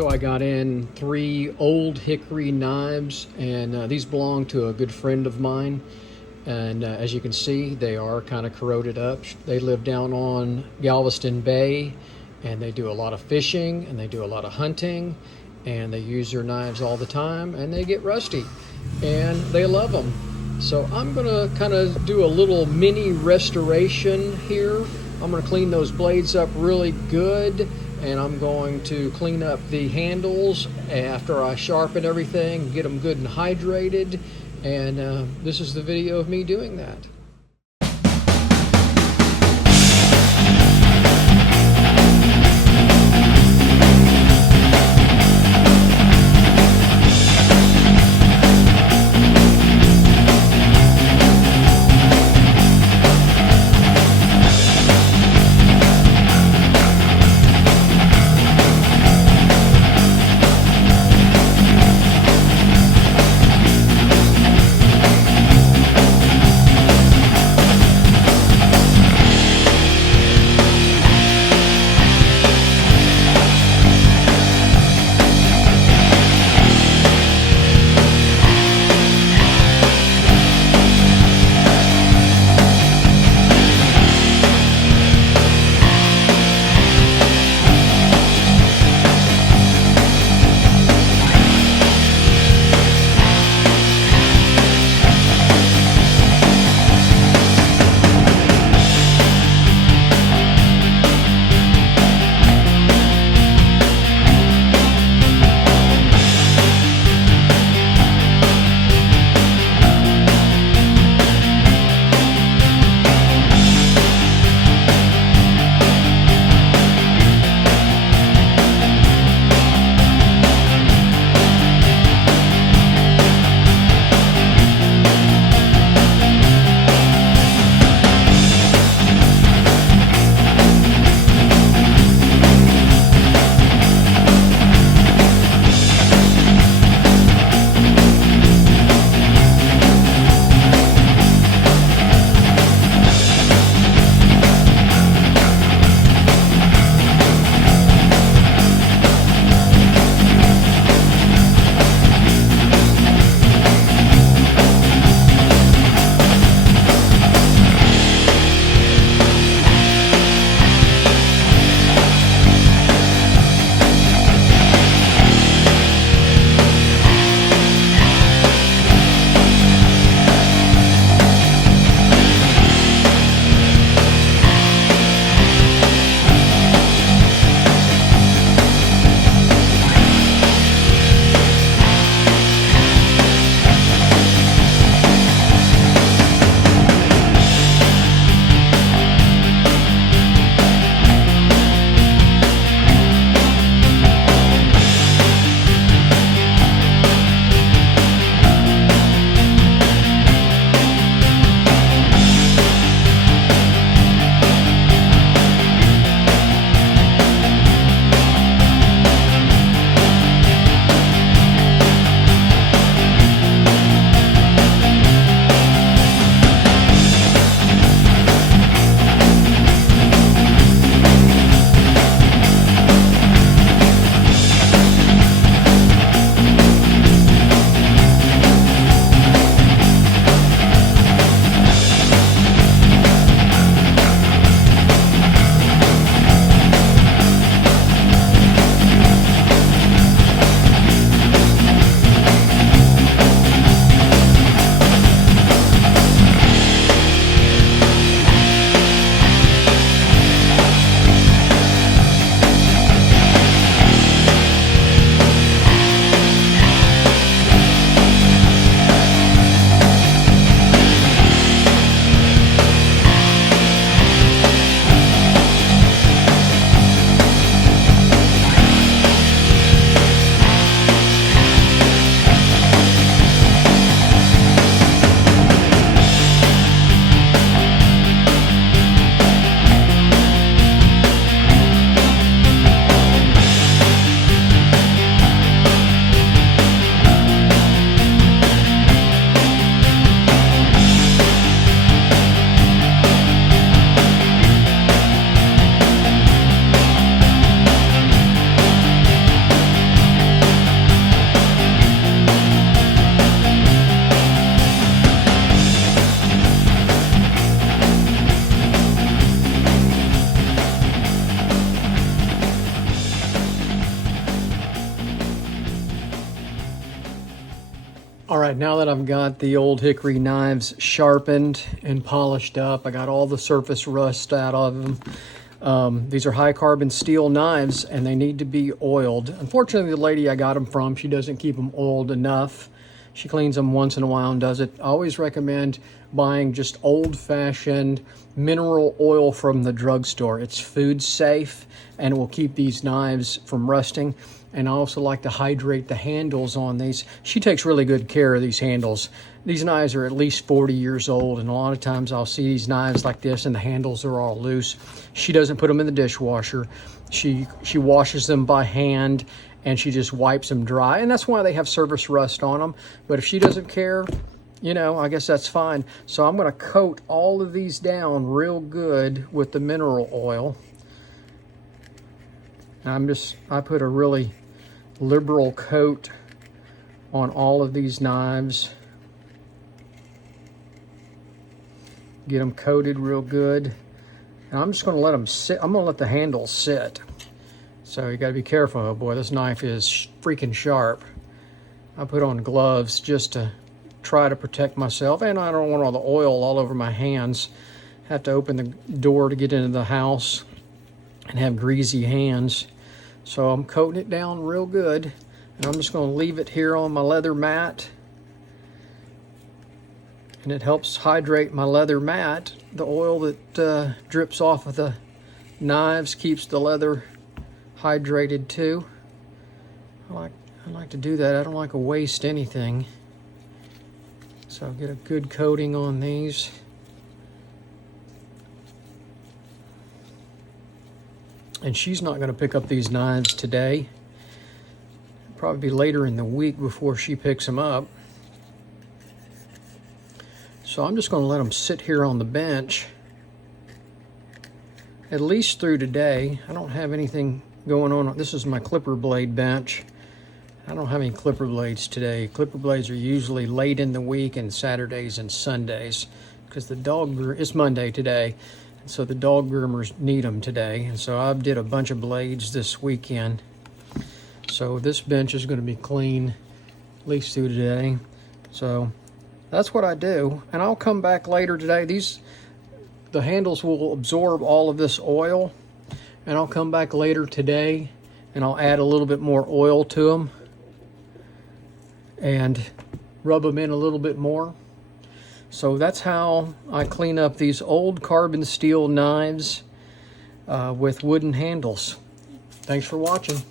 So I got in 3 Old Hickory knives, and these belong to a good friend of mine. And as you can see, they are kind of corroded up. They live down on Galveston Bay, and they do a lot of fishing, and they do a lot of hunting, and they use their knives all the time, and they get rusty, and they love them. So I'm gonna kind of do a little mini restoration here. I'm gonna clean those blades up really good, and I'm going to clean up the handles after I sharpen everything, get them good and hydrated, and this is the video of me doing that. right, now that I've got the Old Hickory knives sharpened and polished up, I got all the surface rust out of them. These are high carbon steel knives and they need to be oiled. Unfortunately, the lady I got them from, she doesn't keep them oiled enough. She cleans them once in a while and does it. I always recommend buying just old-fashioned mineral oil from the drugstore. It's food safe and it will keep these knives from rusting. And I also like to hydrate the handles on these. She takes really good care of these handles. These knives are at least 40 years old, and a lot of times I'll see these knives like this and the handles are all loose. She doesn't put them in the dishwasher. She washes them by hand and she just wipes them dry, and that's why they have surface rust on them. But if she doesn't care, you know, I guess that's fine. So I'm going to coat all of these down real good with the mineral oil. I put a really liberal coat on all of these knives. Get them coated real good. And I'm just going to let them sit. I'm going to let the handles sit. So you got to be careful. Oh boy, this knife is freaking sharp. I put on gloves just to try to protect myself, and I don't want all the oil all over my hands. Have to open the door to get into the house and have greasy hands. So I'm coating it down real good, and I'm just going to leave it here on my leather mat. And it helps hydrate my leather mat. The oil that drips off of the knives keeps the leather hydrated too. I like to do that. I don't like to waste anything. So I'll get a good coating on these. And she's not going to pick up these knives today. Probably be later in the week before she picks them up. So I'm just going to let them sit here on the bench at least through today. I don't have anything going on. This is my clipper blade bench. I don't have any clipper blades today. Clipper blades are usually late in the week and Saturdays and Sundays because it's Monday today. So the dog groomers need them today. And so I did a bunch of blades this weekend. So this bench is going to be clean at least through today. So that's what I do. And I'll come back later today. The handles will absorb all of this oil. And I'll come back later today and I'll add a little bit more oil to them and rub them in a little bit more. So that's how I clean up these old carbon steel knives with wooden handles. Thanks for watching.